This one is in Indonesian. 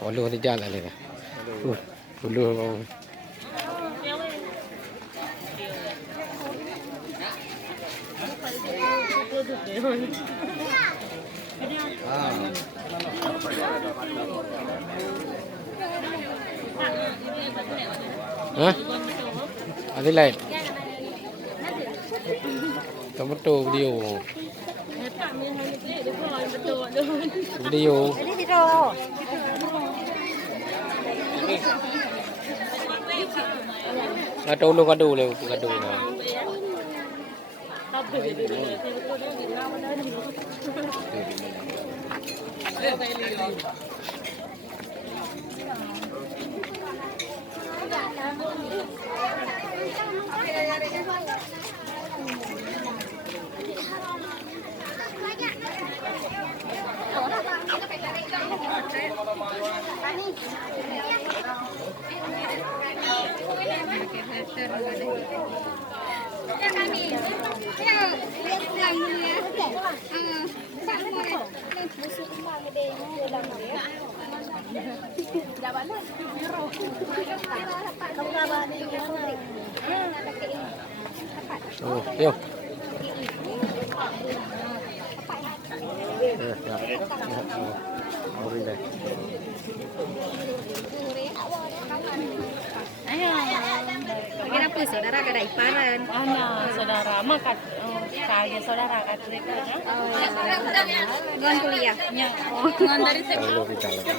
Ulu di jalan lagi. Ulu. Hah? Ada lain? Kamu tuh video. Video. Ada ulu kado le, kado na. Oh, yuk. Kenapa saudara ada iparan? Saudara makan kaya saudara kat mereka kan? Gon kuliah. Ngon dari Kalau kita lagi.